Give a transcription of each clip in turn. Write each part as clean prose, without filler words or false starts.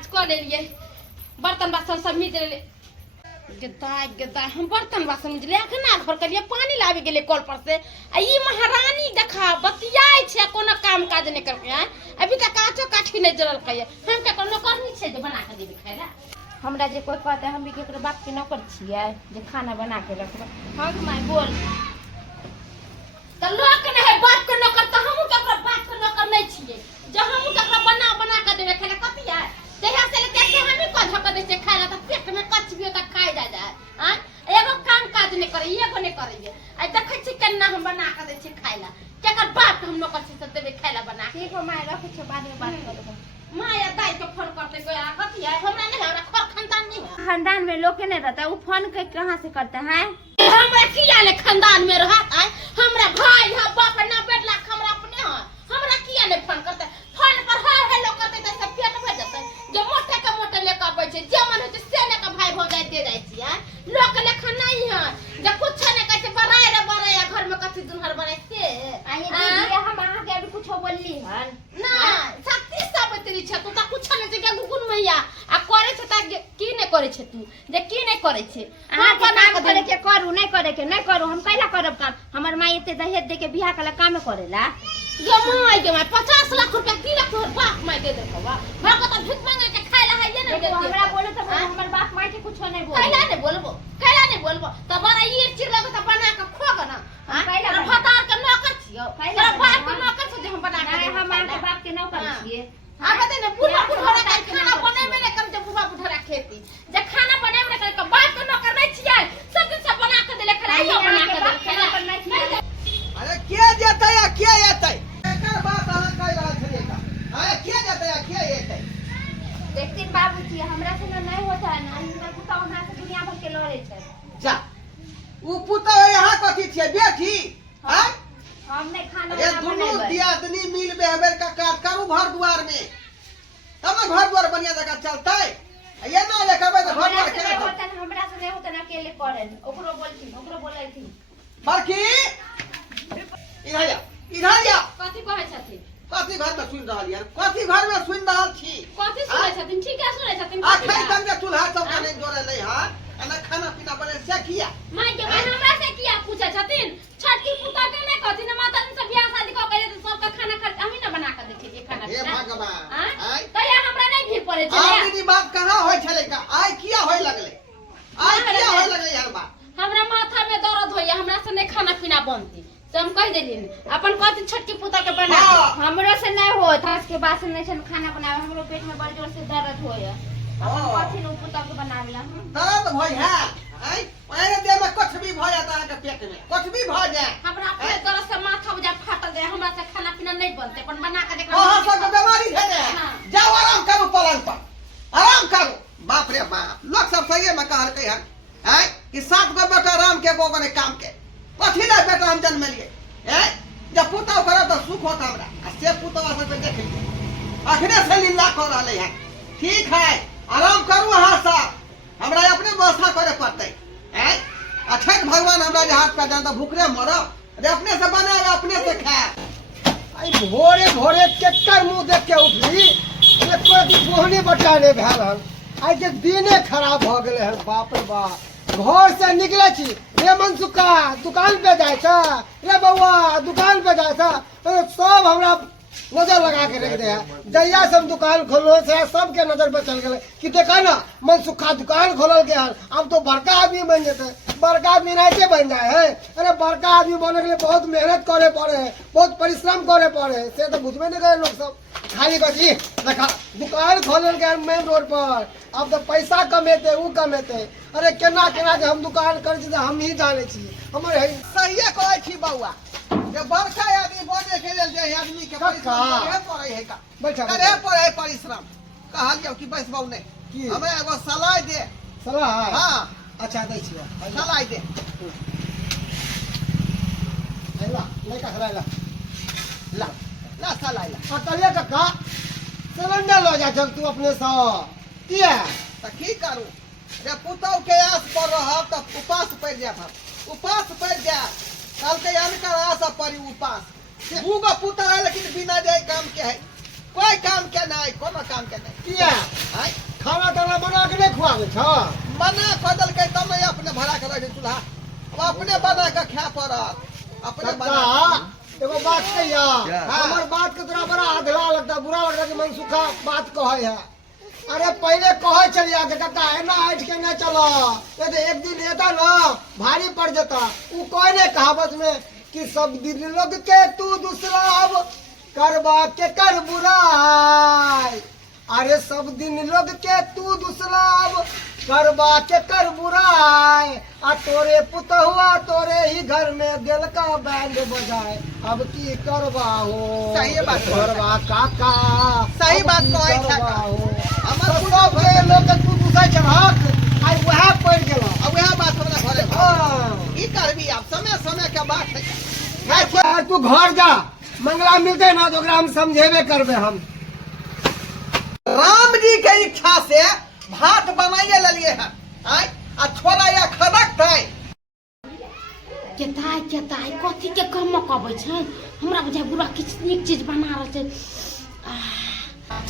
काज कर लिए बर्तन बासन सब मिज ले गदा हम बर्तन बासन मिज ले अखना घर करिए पानी लावे गेले कल पर से आ ई महारानी देखा बतियाई छे कोनो काम काज नहीं करके आए अभी तक काचो काठी नहीं जरल कहिए हम के कोनो करनी छे जे बना के देबे खाइला हमरा जे कोई कहते हम भी केकरो बाप के नौकर छिए जे खाना बना के रखबे हां माय बोल त लोग ने है बाप के नौकर त हमहु केकरो बाप के नौकर नहीं छिए जे हमहु केकरो बना के देबे खाइला कथि है तेहा से कैसे हम ही को धक दे से खाइला त पेट में कचबियो का खाई जा हां एगो काम काज नहीं करे एगो नहीं करिए आ देखै छी केना हम बना के दे छी खाइला केकर बाप हम नौकर छी से देबे खाइला बना के को माय रखे छ बाद में बात करब माया दाई के फोन करते कोई कथि है हमरा नहीं है हमरा खानदान नहीं है खानदान में लोग के नहीं रहता वो फोन के कहां से करते हैं हमरा किया ले खानदान में रहत है हमरा भाई है बाप ना बेटला हमरा अपने है हमरा किया ले फोन करते फोन पर है लोग करते त सब पेट भर जाते जो मोटे के मोटे लेके आबै छै जे मन होय छै से लेके भाई भौजाई दे जाय छी है लोग के लेखा नहीं है जे कुछ नहीं कैसे बराए रे बराए घर में कथि दुनहर बराए से आइए दीदी हम आहा के अभी कुछ बोलली हन ना शक्ति सब तेरी छ तू त कुछ नहीं के गुगुन मैया आ करे छ त की नहीं करे छ तू जे की नहीं करे छ हां बना के करे के करू नहीं करे के नहीं करू हम कैला करब काम हमर माई एते दहेज दे के बियाह कला काम करेला ये माई के माई 50 लाख रुपया 3 लाख तोहर बाप माई दे देबा भागो त भूख मांगे के खाइला है ये नहीं देते हमरा बोले त हमर बाप माई के कुछ नहीं बोल कैला नहीं बोलबो त बड़ा ये चीज लगे त बना के खोग ना कैला भतार के नौकर छियो कैला बाप के नौकर छ जे हम बना के हम के बाप के नौकर छिए आ बते ने बुढ़ा बुढ़ा का खाना बने में नहीं कर जे बुढ़ा बुढ़ा खेती जे खाना बने में कर के बाप के नौकर नहीं छिए सब दिन सब बना के देले खराइयो बना के दे खाना पर नहीं छिए अरे के देतै या के एतै एकर बात अहाँ कह रहल छलिए का अरे के देतै या के एतै देखतिन बाबूजी हमरा से नहीं होता है ना हमरा पुता हमरा से दुनिया भर के लड़े छै जा उ पुता यहाँ कथि छियै बेटी हैं हम नहीं खाना ये दोनों दियादनी मिल बेहबर का काज करू घर द्वार में तब ना घर द्वार बढ़िया जगह चलतै ये ना लेखबै त घर द्वार केना होता हमरा से नहीं होता ना अकेले करे ओकरो बोलैथिन बड़की इधर या कथि कहै छथिन कथि घर में सुन रहल यार कथि घर में सुन रहल छी कथि सुनै छथिन ठीक है सुनै छथिन आखै तक के चूल्हा चौका नहीं जोड़े ले हां अना खाना पीना बने से किया माई के भाई हमरा से किया पूछे छथिन छठी पुता के नहीं कहथिन माता दिन से बियाह शादी क करे तो सबका खाना खा हम ही ना बना के दै छी खाना हे भगवान आय तया हमरा नहीं भी पड़े छै आ दीदी बात कहां होय छले का आय किया होय लगले आय किया होय लगले यार बात हमरा माथा में दर्द होय हमरा से नहीं खाना पीना बनती से हम कह देलिन अपन कहती छटकी पुता के बना हमरो से नहीं होत आज के बाद से नहीं से खाना बनावे हमरो पेट में बड़ जोर से दर्द होय अपन कहती नु पुता के बनावेला दर्द भई है आय ओरे दे में कुछ भी भ जाता है के पेट में कुछ भी भ जाए हमरा अपने दर्द से माथा बुझा फाट जाए हमरा से खाना पीना नहीं बनते अपन बना के देख ओहा सब बीमारी है ने जाओ आराम करो पलंग पर आराम करो बाप रे बाप लोग सब सही में कहल के है आय कि 7 गो बेटा राम के गोगो ने काम के कथि ले बेटा हम जन्म लिए हैं जब पुता करे तो सुख होता हमरा आ से पुता सब देख लिए अखने से लीला कर रहले है ठीक है आराम करू हां साहब हमरा अपने व्यवस्था करे पड़ते हैं अछत भगवान हमरा जे हाथ पे जान तो भूखरे मरब रे अपने से बनाएगा अपने से खाए आई भोरे भोरे केकर मुंह देख के उठली एको दिन बोहनी बटा नहीं भेल हन आई के दिने खराब भ गेले हन बाप रे बाप घर से निकले छी रे मनसुका दुकान पे जाय छ रे बउआ दुकान पे जाय छ सब हमरा नजर लगा के रख दे जहिया से हम दुकान खोलो से सबके नजर पे चल गए कि देखा ना मनसुखा दुकान खोलल के अब तो बड़का आदमी बन जेते बड़का आदमी नहीं बन जाए है अरे बड़का आदमी बने के लिए बहुत मेहनत करे पड़े बहुत परिश्रम करे पड़े से तो बुझबे नहीं करे लोग सब खाली कथी देखा दुकान खोलल के मेन रोड पर अब तो पैसा कमेते उ कमेते अरे केना केना जे हम दुकान करे छी हम ही जाने छी हमर सही कहै छी बउआ जे बड़का आदमी बने के लेल जे आदमी के परिश्रम करे पड़े है का बैठा करे पड़े परिश्रम कहल जाओ कि बैसबौ नहीं की हमरा एगो सलाह दे सलाह हां अच्छा दै छियो सलाह दे ला लइका खला ला ला ला सलाह ला आ कलिया काका सिलेंडर लो जा तू अपने से किया त की करू रे पुतौ के आस पर रहब त उपास पड़ जाब उपास पड़ जा कल के अनकर आस पड़ी उपास दूगो पुतौ है लेकिन बिना जाए काम के है कोई काम के नहीं कोनो काम के नहीं किया हाय छ मना कर देलकै तब नहीं अपने भरा के रहे चूल्हा अब अपने बना के खा पड़त अपने कक्का बना एगो बात कहिया क्या? हमर बात के तोरा बड़ा अधला लगता बुरा लगता कि मनसुखा बात कहे है अरे पहले कहे चलिया के कक्का एना हट के न चलो ये तो एक दिन लेता ना भारी पड़ जाता वो कोई ने कहावत में कि सब दिन लोग के तू दूसरा अब करवा के कर बुराई अरे सब दिन लोग के तू दूसरा अब करवा के कर बुराई आ तोरे पुत हुआ तोरे ही घर में दिल का बैंड बजाए अब की करवा हो सही बात है। करवा काका सही अब बात की कहै छै करवा का। हो हमर तो सब के लोग के तू दूसरा चढ़ाक आई वह पड़ गेला अब वह बात हमरा घरे हाँ। की करबी अब समय समय के बात है यार तू घर जा मंगला मिलते ना तो ओकरा हम समझेबे करबे हम राम जी के इच्छा से भात बनाइए लेलिए हैं आय आ छोड़ा या खदकतै केताई कथी के कमक अबै छै हमरा बुझाय बुढ़ा किछ नीक चीज बना रहल छै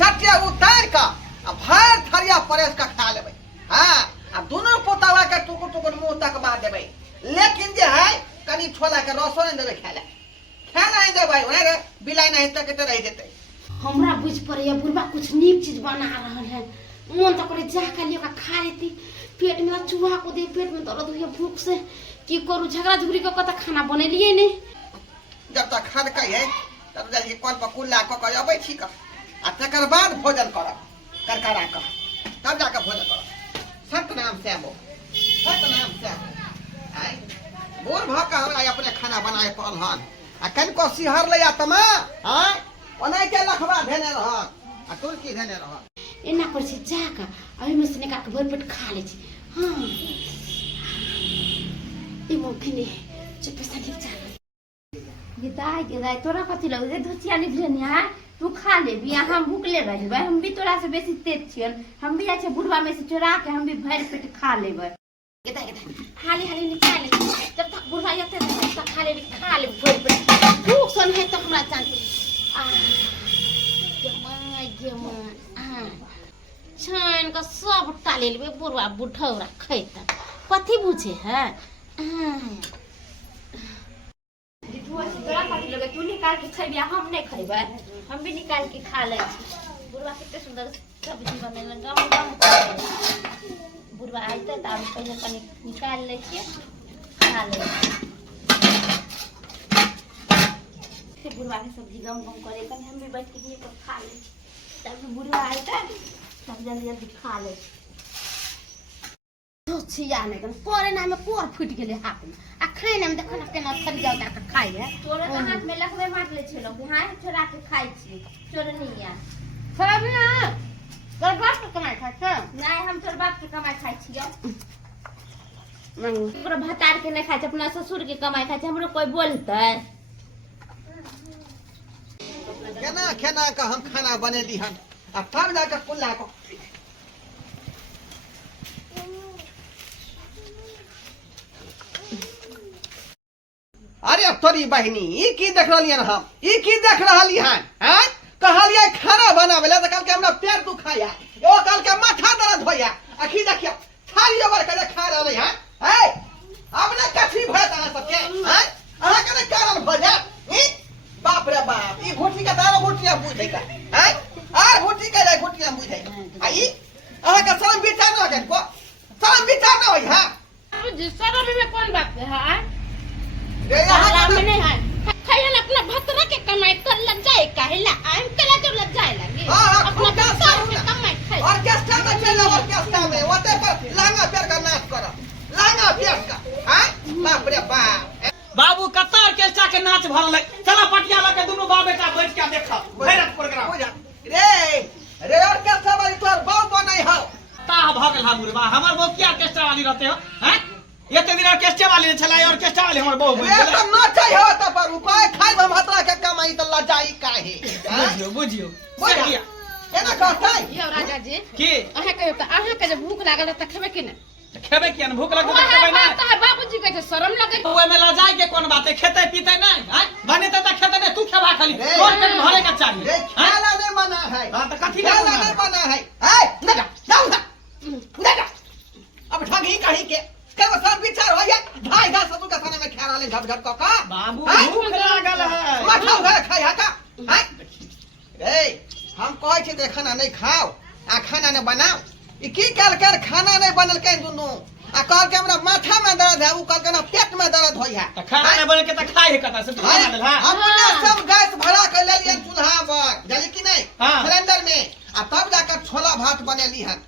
छटिया उतार का आ भर थरिया परेस का खा लेबै हां आ दोनों पोतावा के टुकुर टुकुर मुंह तक मार देबै लेकिन जे है कनी छोला के रसो नहीं देबै खाए नहीं देबै ओए रे बिलाई नहीं तक के रह जेतै हमरा बुझ पड़ैया बुढ़वा कुछ नीक चीज बना रहल है मन तो करे जा के लियो खा लेती पेट में चूहा को दे पेट में दर्द हुई भूख से की करू झगड़ा झुगड़ी के कत खाना बनेलिए नहीं जब तक खदकै है तब जाके कल पर कुल्ला क के अबै छी क आ तकर बाद भोजन करब करकरा क तब जाके भोजन करब सतनाम श्यामो सतनाम श्यामो आय बोल भ के हमरा अपने खाना बनाए पड़ल हन आ कनको सिहर लया तमा हां ओनै के लखबा धेने रहत आ तुलकी धेने रहत एना कर छै जा के अहि में से निकाल के भर पेट खा ले छी हां ई मोखनी चुप से ठीक जा गिदाई तोरा कथी लग रे धोतिया नि भेनिया तू खा ले बिया हम भूखले रहबै हम भी तोरा से बेसी तेज छियन हम भी जाय छै बुढ़वा में से चोरा के हम भी भर पेट खा लेबै गिदाई हाली हाली निकाल ले जब तक बुढ़वा आते तब तक खा ले भर पेट भूख सन है तो हमरा चांदी छान का सब टाले लेबे बुढ़वा बुढ़ौरा खैता कथी बुझे है तोरा कथी लगे तू निकाल के खैबिया हम नहीं खैबै हम भी निकाल के खा ले छी बुढ़वा कितने सुंदर सब्जी बनेले गम गम बुढ़वा आइते त हम पहले कनी निकाल ले छी खा ले से बुढ़वा के सब्जी गम गम करे कनी हम भी बैठ के ये खा ले छी तब बुढ़वा आइते सब जल्दी जल्दी खा ले तो छिया ने कन कोरे ना में कोर फुट गेले हाथ में आ खाए ना में देखो ना केना खरी जाउ ता खाई है तोरे तो हाथ में लखबे मार ले छलो हां छोरा के खाई छी चोरे नहीं या सब ना तोर बाप के कमाई खाय छ नहीं हम तोर बाप के कमाई खाई छियो पूरा भतार के नहीं खाय छ अपना ससुर के कमाई खाय छ हमरो कोई बोलतै केना केना का हम खाना बनेली हन आ तब जाके कुल्ला को अरे तोरी बहनी ई की देख रहलिए हम ई की देख रहली हन हैं कहलिए खाना बनावेला त कल के हमरा पैर दुखाया ओ कल के माथा दर्द होया आखी देखियो थाली ओवर के खा रहले हन ए अब ने कथी भत अहाँ सबके हैं अहाँ के कारण भ जा बाप रे बाप ई घोटी के दारो घोटिया बुझै का हैं आर घोटी के घोटिया बुझै आई अहाँ के शरम विचार न गन को शरम विचार न होई हां शरम में कौन बात है रे यहाँ में नहीं है खैन अपना भतरा के कमाई कर लग जाए काहेला आम कला जब लग जाए लगे अपना भतरा के कमाई खाए ऑर्केस्ट्रा में चले ऑर्केस्ट्रा में ओते पर लहंगा पैर का नाच करो लहंगा पैर का हैं बाप रे बाप बाबू कत्ता ऑर्केस्ट्रा के नाच भरल है चला पटिया लगे दोनों बाप बेटा बैठ के देखा भैरत प्रोग्राम रे रे ऑर्केस्ट्रा वाली तोर बाऊ बनै हो ता भगल हा मुरबा हमर बहू की ऑर्केस्ट्रा वाली रहते हो हैं ये तो दिन ऑर्केस्ट्रा वाली ने चला ऑर्केस्ट्रा वाली हमर बहू रे तो नाचै हो त पर उपाय खाइ हम हतरा के कमाई त लजाई काहे बुझियो बुझियो एना कहतै यो राजा जी की अहाँ कहियो त अहाँ के जब भूख लागल त खेबे कि नहीं खेबे किया भूख लगो त खेबे ना तो बाबूजी के तो शर्म लगे ओए में ला जाए के कोन बात है खेते पीते नहीं हैं बने त खेते नहीं तू खेबा खाली रे, तोर पेट भरे का चाहिए रे खाना नहीं बना है हां त कथी खाना नहीं बना है ए ना जाऊ ना उधर जा के खाना नहीं खाओ आ खाना नहीं बनाओ ई की कर कर खाना नहीं बनल के दुनू आ कह के हमरा माथा में दर्द है उ कह के ना पेट में दर्द होई है तो खाना नहीं बन के तो खाए कता से तू बना ले हां अपने सब गैस भरा के ले लियन चूल्हा पर जानी कि नहीं हाँ। सिलेंडर में आ तब जाकर छोला भात बनेली हन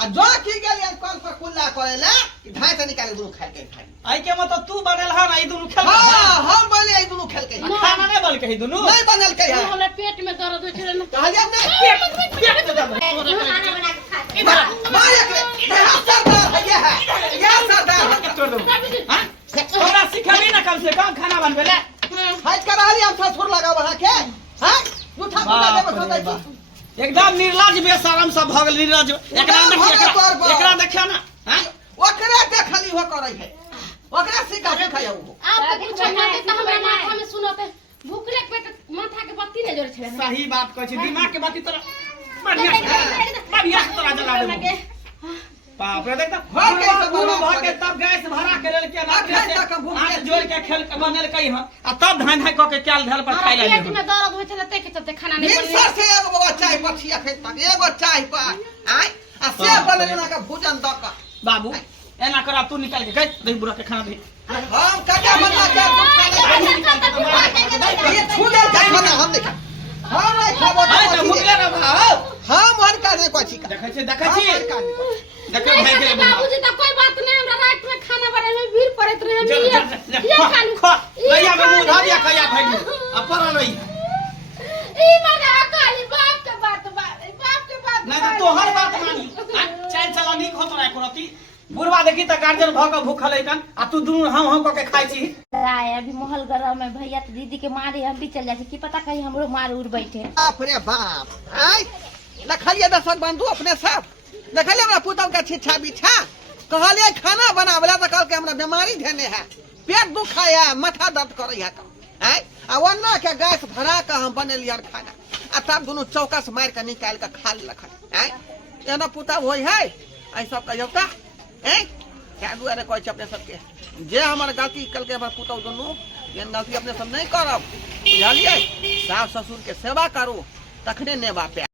आ जो की गेलियन कल पर कुल्ला करेला ढाई से निकाल दुनू खाए के खाई आई के मतलब तू बनल हा ना ई दोनों खेल हां हम बोले ई दुनू खेल के खाना नहीं बन के ही दोनों नहीं बनल के है हमरा पेट में दर्द होय छले ना कहलियन नहीं पेट में दर्द खाना बना के खा मार एक सरदार है ये सरदार तोड़ दो हां तोरा सिखाबी ना कम से कम खाना बनबे ले हाइट कर रहली हम ससुर लगा वहां के हां झूठा पूजा देबे सोचै छी एकदम निर्लज बेशरम सब भ गेल निर्लज एकरा देखियो ना हैं ओकरा देखली हो करै है ओकरा सिखा के खायो आप कुछ खाते त हमरा माथा में सुनते भूखले पेट माथा के बत्ती नहीं जोड़े छले सही बात कहै छी दिमाग के बाती तोरा बढ़िया तोरा जला देबो बाप रे देख गुरु भर के तब गैस भरा के लेल के हाथ जोड़ के खेल के बनल कई हां आ तब धान धान क के काल धल पर खाइ पेट ले में दर्द होय छले ते के चलते खाना नहीं दिन बनले से एगो बाबा चाय पछिया खेत तक एगो चाय पर आय आ से बनल का भोजन द का बाबू एना कर तू निकाल के कह दही बुरा के खाना दे हम कटा बना के ये छूले जाय बना हम देखा हम नहीं खाबो हां मुगले रे भाव हम मन का नहीं कोची का देखै छी देखो भाई के बाबूजी त कोई बात नहीं हमरा रात में खाना बनाए में भीड़ पड़त रहे ये खाली खा लइया में मुंह धाबिया खया भाई अपन रही ई मजा काली बाप के बात नहीं तो हर बात मानी चल चला नी खो तोरा कोरती बुढ़वा देखी त गार्जन भ के भूखल है कन आ तू दुनु हम क के खाइ छी राय अभी महल गरम में भैया तो दीदी के मारे हम भी चल जाए की पता कहीं हमरो मार उड़ बैठे बाप रे बाप आय लखलिए दशक बंधु अपने सब देखले हमरा पुतौ का छिछा बिछा कहलिए खाना बनावला त कल के हमरा बीमारी धेने है पेट दुखाया माथा दर्द करैया त आय आ वन्ना के गैस भरा के हम बनेलियन खाना आ तब दोनों चौका से मार के निकाल के खा लेलखन आय एना पुतौ होय है आई सब कहियो का हैं क्या दुआरे कहै छै अपने सबके जे हमर गलती कल के हमर पुतौ दोनों एन गलती अपने सब नहीं करब बुझलिए सास ससुर के सेवा करू तखने ने बापे